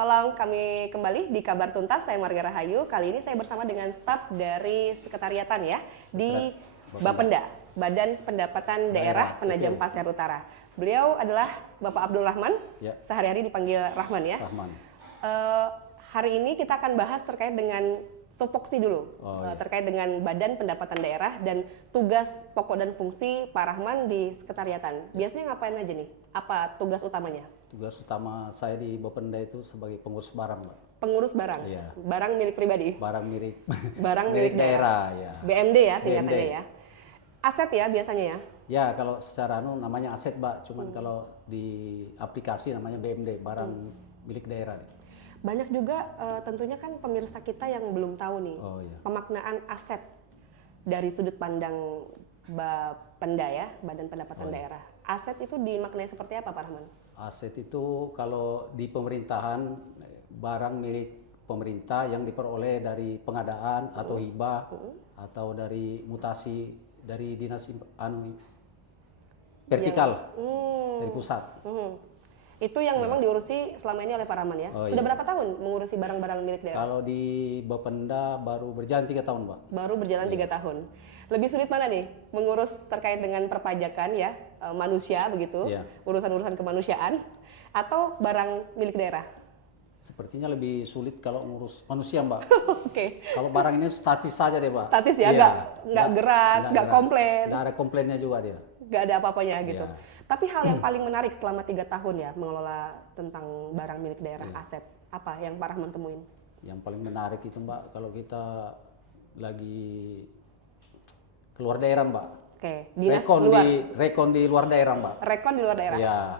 malam kami kembali di Kabar Tuntas. Saya Marga Rahayu. Kali ini saya bersama dengan staf dari sekretariatan ya di Bapenda, Badan Pendapatan Daerah Penajam Pasir Utara. Beliau adalah Bapak Abdul Rahman. Ya. Sehari-hari dipanggil Rahman ya. Rahman. Hari ini kita akan bahas terkait dengan tupoksi dulu, terkait dengan Badan Pendapatan Daerah dan tugas pokok dan fungsi Pak Rahman di sekretariatan. Biasanya ngapain aja nih? Apa tugas utamanya? Tugas utama saya di Bapenda itu sebagai pengurus barang, Mbak. Pengurus barang? Iya. Barang milik pribadi? Barang milik daerah, ya. BMD ya singkatannya ya. Aset ya biasanya ya? Ya, kalau secara namanya aset, Mbak. Cuman kalau di aplikasi namanya BMD, barang milik daerah. Banyak juga tentunya kan pemirsa kita yang belum tahu nih pemaknaan aset dari sudut pandang Bapenda ya, Badan Pendapatan Daerah. Aset itu dimaknai seperti apa Pak Rahman? Aset itu kalau di pemerintahan barang milik pemerintah yang diperoleh dari pengadaan atau hibah atau dari mutasi dari dinas vertikal dari pusat. Itu yang memang diurusi selama ini oleh Pak Rahman ya? Sudah berapa tahun mengurusi barang-barang milik daerah? Kalau di Bapenda baru berjalan 3 tahun, Pak. Baru berjalan 3 tahun. Lebih sulit mana nih mengurus terkait dengan perpajakan ya, manusia begitu, urusan-urusan kemanusiaan, atau barang milik daerah? Sepertinya lebih sulit kalau ngurus manusia, Mbak. Oke. Kalau barang ini statis saja deh, Pak. Statis ya, nggak gerak, nggak komplain. Nggak ada komplainnya juga dia. Nggak ada apa-apanya gitu. Tapi hal yang paling menarik selama 3 tahun ya mengelola tentang barang milik daerah, aset, apa yang Pak Rahman temuin? Yang paling menarik itu Mbak, kalau kita lagi keluar daerah Mbak. Oke, dinas luar. Rekon di luar daerah Mbak. Rekon di luar daerah? Ya.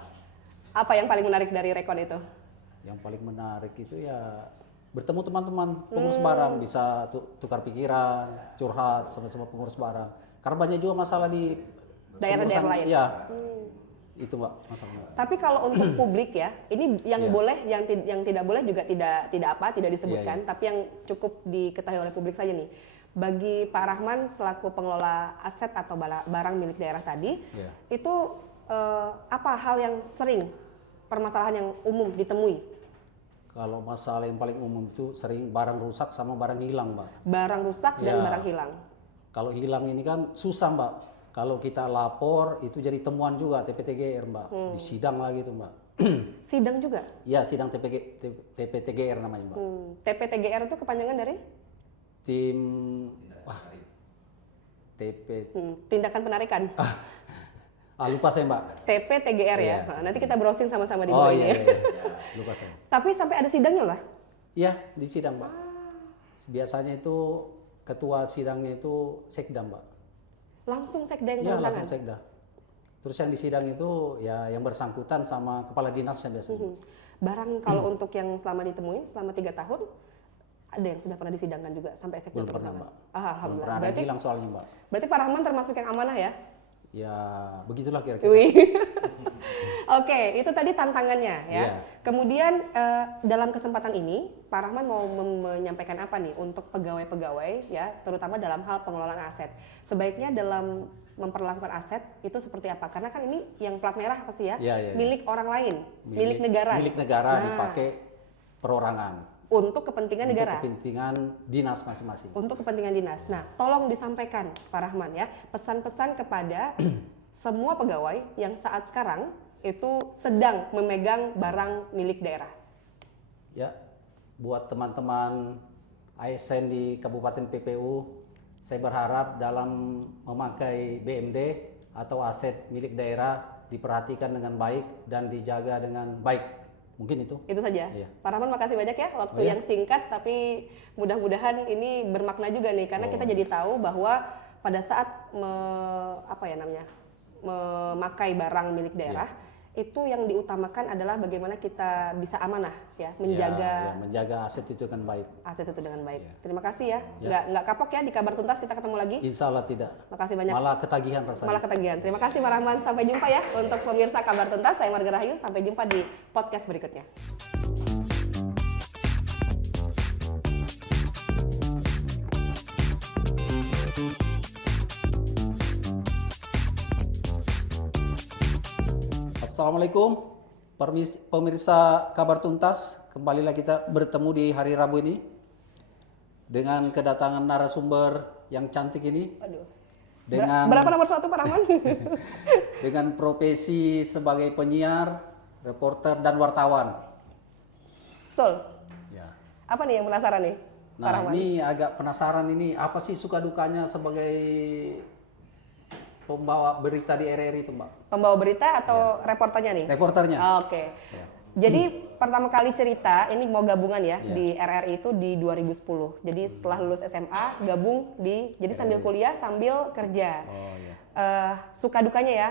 Apa yang paling menarik dari rekon itu? Yang paling menarik itu ya bertemu teman-teman pengurus barang, bisa tukar pikiran, curhat sama-sama pengurus barang. Karena banyak juga masalah di daerah-daerah lain. Iya. Itu Mbak masalahnya. Tapi kalau untuk publik ya, ini yang boleh, yang tidak boleh juga tidak disebutkan, tapi yang cukup diketahui oleh publik saja nih. Bagi Pak Rahman selaku pengelola aset atau barang milik daerah tadi, itu apa hal yang sering, permasalahan yang umum ditemui? Kalau masalah yang paling umum itu sering barang rusak sama barang hilang, Mbak. Barang rusak dan barang hilang. Kalau hilang ini kan susah, Mbak. Kalau kita lapor itu jadi temuan juga TPTGR, Mbak. Di sidang lagi tuh, Mbak. Sidang juga? Iya, sidang TPTGR namanya, Mbak. TPTGR itu kepanjangan dari? Tindakan penarikan. Lupa saya Mbak. TPTGR ya. Nanti kita browsing sama-sama di bawah ini. Lupa saya. Tapi sampai ada sidangnya lah? Iya, di sidang Mbak. Biasanya itu ketua sidangnya itu sekda Mbak. Langsung sekda yang turun tangan? Iya, langsung sekda. Terus yang di sidang itu ya yang bersangkutan sama kepala dinasnya biasanya. Barang kalau untuk yang selama ditemuin selama 3 tahun, ada yang sudah pernah disidangkan juga sampai sekda turun tangan? Mbak. Alhamdulillah. Belum pernah hilang soalnya Mbak. Berarti Pak Rahman termasuk yang amanah ya? Ya begitulah kira-kira. Oke, itu tadi tantangannya ya. Kemudian dalam kesempatan ini Pak Rahman mau menyampaikan apa nih untuk pegawai-pegawai ya, terutama dalam hal pengelolaan aset. Sebaiknya dalam memperlakukan aset itu seperti apa? Karena kan ini yang plat merah pasti ya, milik orang lain, milik negara. Milik negara dipakai perorangan. Untuk kepentingan negara. Untuk kepentingan dinas masing-masing. Untuk kepentingan dinas. Nah, tolong disampaikan Pak Rahman ya, pesan-pesan kepada semua pegawai yang saat sekarang itu sedang memegang barang milik daerah. Ya, buat teman-teman ASN di Kabupaten PPU, saya berharap dalam memakai BMD atau aset milik daerah diperhatikan dengan baik dan dijaga dengan baik. Mungkin itu. Itu saja. Pak Rahman makasih banyak ya, waktu yang singkat tapi mudah-mudahan ini bermakna juga nih, karena kita jadi tahu bahwa pada saat memakai barang milik daerah itu yang diutamakan adalah bagaimana kita bisa amanah ya, menjaga aset itu dengan baik. Aset itu dengan baik. Terima kasih ya. Nggak kapok ya di Kabar Tuntas, kita ketemu lagi. Insya Allah tidak. Makasih banyak. Malah ketagihan rasanya. Malah ketagihan. Terima kasih Pak Rahman. Sampai jumpa ya untuk pemirsa Kabar Tuntas. Saya Marga Rahayu. Sampai jumpa di podcast berikutnya. Assalamualaikum. Pemirsa Kabar Tuntas, kembalilah kita bertemu di hari Rabu ini dengan kedatangan narasumber yang cantik ini. Waduh. Dengan Berapa nomor 1 Pak Rahman? dengan profesi sebagai penyiar, reporter dan wartawan. Betul. Ya. Apa nih yang penasaran nih, Pak Nah, Rahman? ini agak penasaran ini apa sih suka dukanya sebagai pembawa berita di RRI itu, Mbak? Pembawa berita atau reporternya nih? Reporternya. Oke. Ya. Jadi pertama kali cerita ini mau gabungan ya Iya. di RRI itu di 2010. Jadi setelah lulus SMA gabung jadi sambil kuliah sambil kerja. Oh iya. Suka dukanya ya,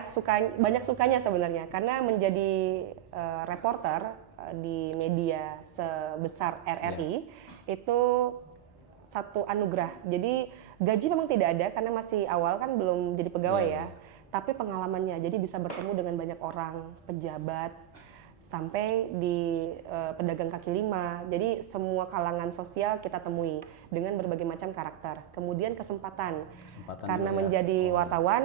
banyak sukanya sebenarnya karena menjadi reporter di media sebesar RRI itu satu anugerah. Jadi gaji memang tidak ada karena masih awal kan belum jadi pegawai Iya, ya. Tapi pengalamannya jadi bisa bertemu dengan banyak orang, pejabat, sampai di pedagang kaki lima. Jadi semua kalangan sosial kita temui dengan berbagai macam karakter. Kemudian kesempatan karena juga ya. menjadi wartawan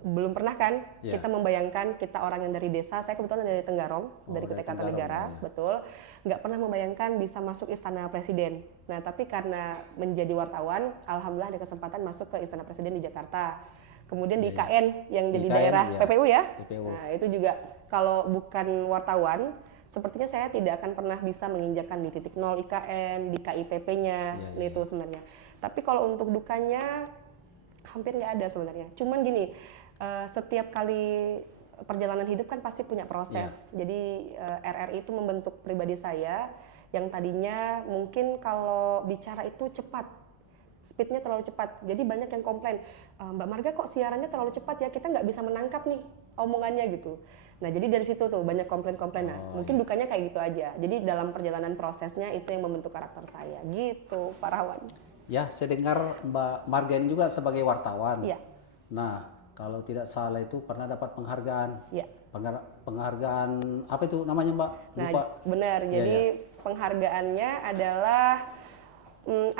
belum pernah kan Iya. kita membayangkan kita orang yang dari desa. Saya kebetulan dari Tenggarong, dari dari Kutai Tenggarong, Kartanegara, ya. betul. Nggak pernah membayangkan bisa masuk istana presiden. Nah tapi karena menjadi wartawan, alhamdulillah ada kesempatan masuk ke istana presiden di Jakarta. Kemudian di Iya. IKN yang Di jadi IKN, daerah iya. PPU ya. PPU. Nah itu juga kalau bukan wartawan, sepertinya saya tidak akan pernah bisa menginjakan di titik nol IKN, di KIPP-nya, Iya, itu sebenarnya. Tapi kalau untuk dukanya hampir nggak ada sebenarnya. Cuman gini, setiap kali perjalanan hidup kan pasti punya proses. Jadi RRI itu membentuk pribadi saya yang tadinya mungkin kalau bicara itu cepat, speednya terlalu cepat. Jadi banyak yang komplain, Mbak Marga kok siarannya terlalu cepat ya, kita nggak bisa menangkap nih omongannya gitu. Nah jadi dari situ tuh banyak komplain-komplain. Nah mungkin dukanya kayak gitu aja. Jadi dalam perjalanan prosesnya itu yang membentuk karakter saya gitu, Pak Rahwan. Ya, saya dengar Mbak Marga ini juga sebagai wartawan. Iya. Nah, kalau tidak salah itu pernah dapat penghargaan. Iya. Penghargaan apa itu namanya, Mbak? Nah Lupa. benar. Iya, Jadi penghargaannya adalah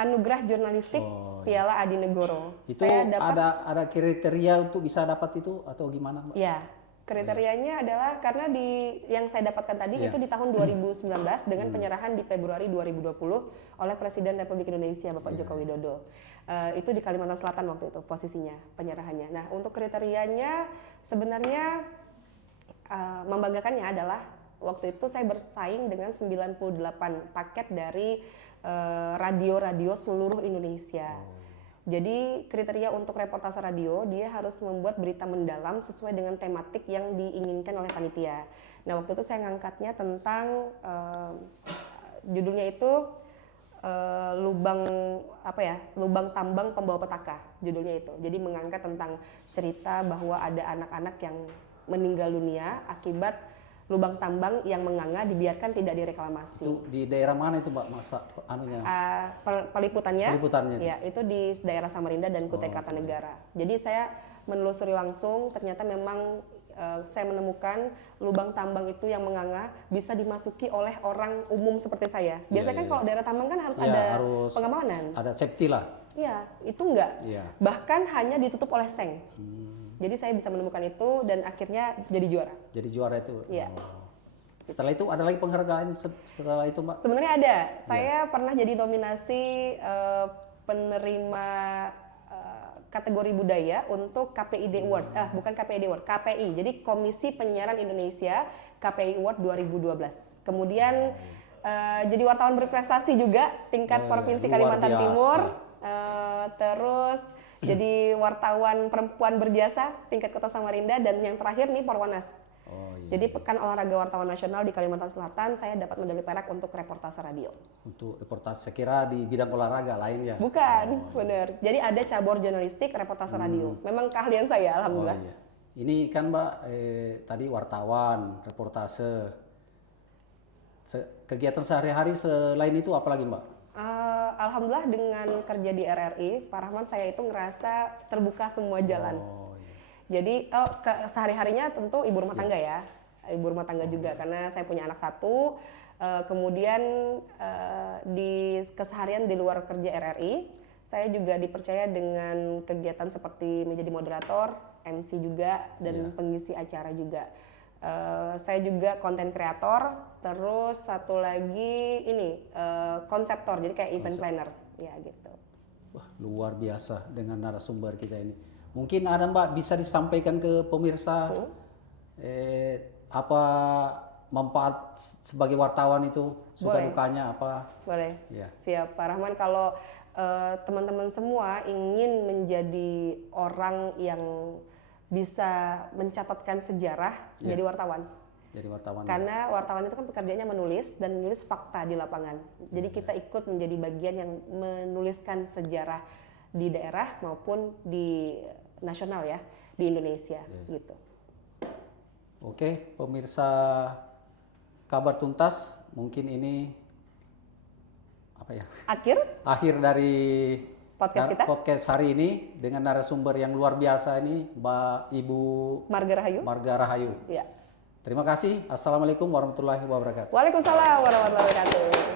anugerah jurnalistik Oh, Piala Adi Negoro. Itu Saya dapat ada kriteria untuk bisa dapat itu atau gimana, Mbak? ya, kriterianya adalah karena yang saya dapatkan tadi Iya. itu di tahun 2019 dengan penyerahan di Februari 2020 oleh Presiden Republik Indonesia Bapak Joko Widodo. Itu di Kalimantan Selatan waktu itu posisinya penyerahannya. Nah, untuk kriterianya sebenarnya membanggakannya adalah waktu itu saya bersaing dengan 98 paket dari radio-radio seluruh Indonesia. Jadi kriteria untuk reportase radio dia harus membuat berita mendalam sesuai dengan tematik yang diinginkan oleh panitia. Nah waktu itu saya ngangkatnya tentang judulnya itu lubang tambang pembawa petaka judulnya itu. Jadi mengangkat tentang cerita bahwa ada anak-anak yang meninggal dunia akibat lubang tambang yang menganga dibiarkan tidak direklamasi. Itu di daerah mana itu, Mbak? Masa anunya? Peliputannya Peliputannya itu? ya itu di daerah Samarinda dan Kutai Kartanegara. Jadi saya menelusuri langsung, ternyata memang saya menemukan lubang tambang itu yang menganga bisa dimasuki oleh orang umum seperti saya. Biasanya kan kalau daerah tambang kan harus ada pengamanan. Ada safety lah. Iya, itu enggak. Iya. Bahkan hanya ditutup oleh seng. Jadi saya bisa menemukan itu dan akhirnya jadi juara. Jadi juara itu. Iya. Oh. Setelah itu ada lagi penghargaan setelah itu, Mbak? Sebenarnya ada. Saya pernah jadi nominasi penerima kategori budaya untuk KPID Award. Bukan KPID Award, KPI. Jadi Komisi Penyiaran Indonesia KPI Award 2012. Kemudian jadi wartawan berprestasi juga tingkat Provinsi luar Kalimantan biasa. Timur. Terus jadi wartawan perempuan berjasa tingkat Kota Samarinda dan yang terakhir nih Porwanas. Oh, iya. Jadi Pekan Olahraga Wartawan Nasional di Kalimantan Selatan saya dapat medali perak untuk reportase radio. Untuk reportase saya kira di bidang olahraga lain ya. Bukan, bener. Jadi ada cabur jurnalistik reportase radio. Memang keahlian saya, alhamdulillah. Oh, iya. Ini kan Mbak tadi wartawan, reportase. Kegiatan sehari-hari selain itu apa lagi, Mbak? Alhamdulillah dengan kerja di RRI, Pak Rahman saya itu ngerasa terbuka semua jalan. Oh, iya. Jadi sehari-harinya tentu ibu rumah tangga ya, ibu rumah tangga juga karena saya punya anak satu. Kemudian di keseharian di luar kerja RRI, saya juga dipercaya dengan kegiatan seperti menjadi moderator, MC juga dan pengisi acara juga. Saya juga konten kreator, terus satu lagi ini konseptor, jadi kayak event planner, ya gitu. Wah, luar biasa dengan narasumber kita ini. Mungkin ada Mbak bisa disampaikan ke pemirsa apa manfaat sebagai wartawan itu, suka Boleh. dukanya apa? Boleh. Ya. Siap, Pak Rahman. Kalau teman-teman semua ingin menjadi orang yang bisa mencatatkan sejarah, Ya. jadi wartawan. Jadi wartawan. Karena wartawan itu kan pekerjaannya menulis dan menulis fakta di lapangan. Jadi kita ikut menjadi bagian yang menuliskan sejarah di daerah maupun di nasional ya, di Indonesia gitu. Oke, pemirsa Kabar Tuntas, mungkin ini apa ya? Akhir dari podcast hari ini dengan narasumber yang luar biasa ini, Ibu Marga Rahayu. Ya. Terima kasih. Assalamualaikum warahmatullahi wabarakatuh. Waalaikumsalam warahmatullahi wabarakatuh.